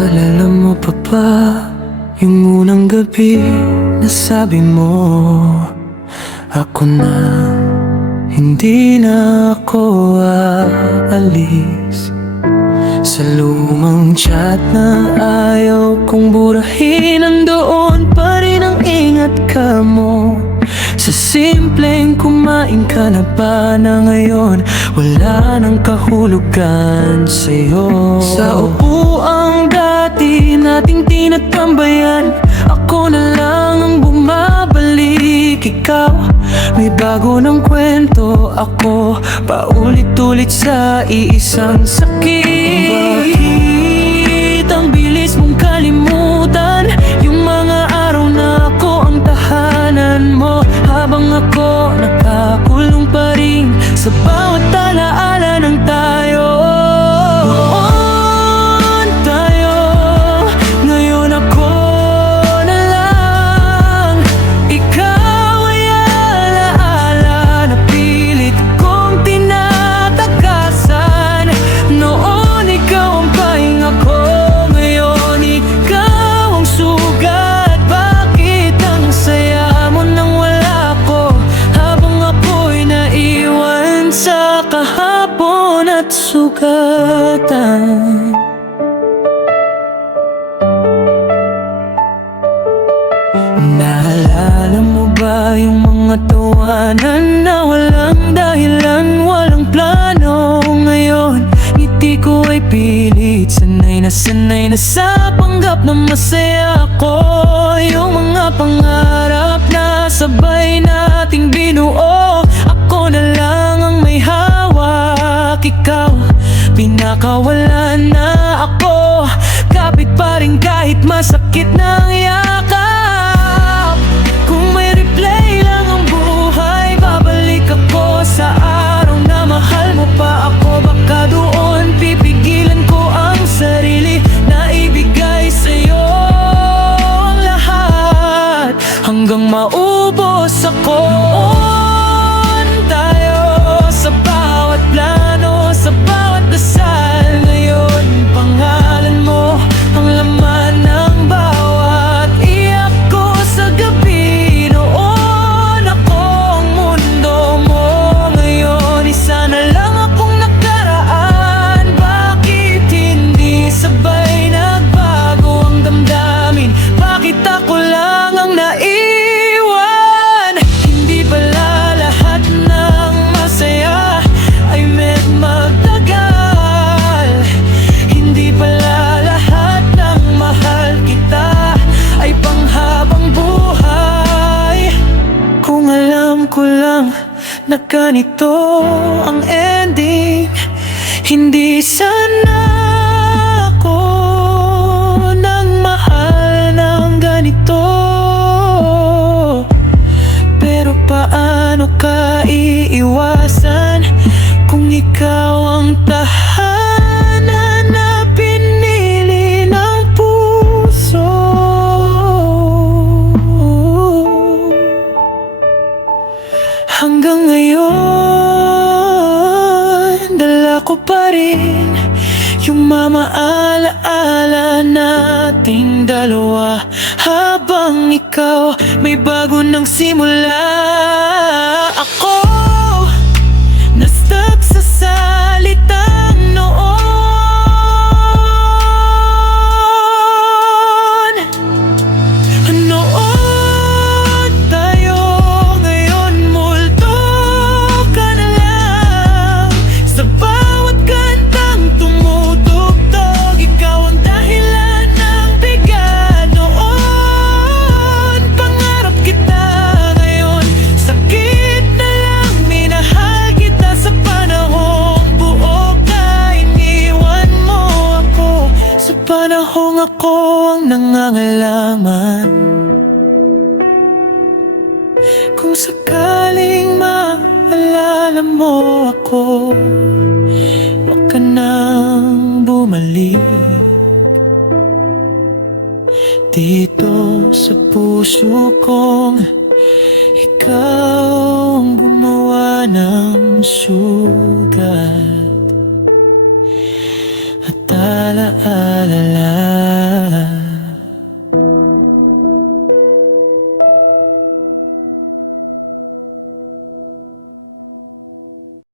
Naalala mo pa ba yung unang gabi na sabi mo ako na, hindi na ako aalis? Sa lumang chat na ayaw kong burahin, nandoon pa rin ang ingat ka mo. Sa simpleng kumain ka na ba na ngayon, wala nang kahulugan sa'yo. Sa upuang dati nating tinatambayan, ako na lang ang bumabalik. Ikaw, may bago ng kwento, ako paulit-ulit sa iisang sakit. Bakit ang bilis mong kalimutan yung mga araw na ako ang tahanan mo, habang ako nakakulong pa rin sa bawat alaala ng tayo. Noon tayo, ngayon ako na lang. Ikaw ay alaala na pilit kong tinatakasan. Noon ikaw ang pahinga ko, ngayon ikaw ang sugat. Bakit ang saya mo nang wala ko, habang ako'y naiwan sa kahapon at sugatan? Naalala mo ba yung mga tawanan na walang dahilan, walang plano? Ngayon, ngiti ko ay pilit, sanay na sa panggap na masaya ako. Yung mga pangarap na sabay nating binuo, ako na lang ang may hawak. Ikaw, pinakawalan na ako, kapit pa rin kahit masakit ng yakap. Kung may replay lang ang buhay, babalik ako sa araw na mahal mo pa ako. Baka doon pipigilan ko ang sarili na ibigay sa'yo ang lahat, hanggang maubos ako. Noon tayo, sa bawat plano, sa bawat dasal. Ngayon, pangalan mo ang laman ng bawat iyak ko sa gabi. Noon ako ang mundo mo, ngayon isa na lang akong nakaraan. Bakit hindi sabay nagbago ang damdamin? Bakit ako lang ang naiwan? Hindi pala lahat ng masaya ay magtagal. Hindi pala lahat ng mahal kita ay panghabang buhay. Kung alam ko lang na ganito ang ending, hindi sana ako nang mahal ng ganito. Pero paano ka iiwasan kung ikaw ang tahanan na pinili ng puso? Hanggang ngayon, dala ko pa rin yung mamaala-ala nating dalawa, habang ikaw may bago ng simula. Ako, na-stuck sa salitang noon. Noon tayo, ngayon multo ka na lang. Sa bawat kantang tumutugtog, ikaw ang dahilan ng bigat. Noon, pangarap kita, ngayon sakit na lang. Minahal kita sa panahong buo ka, iniwan mo ako. Sa panahong ako ang nangangalaman. Kung sakaling maalala mo ako, huwag ka nang bumalik dito sa puso kong ikaw ang gumawa ng sugat at alaala lang.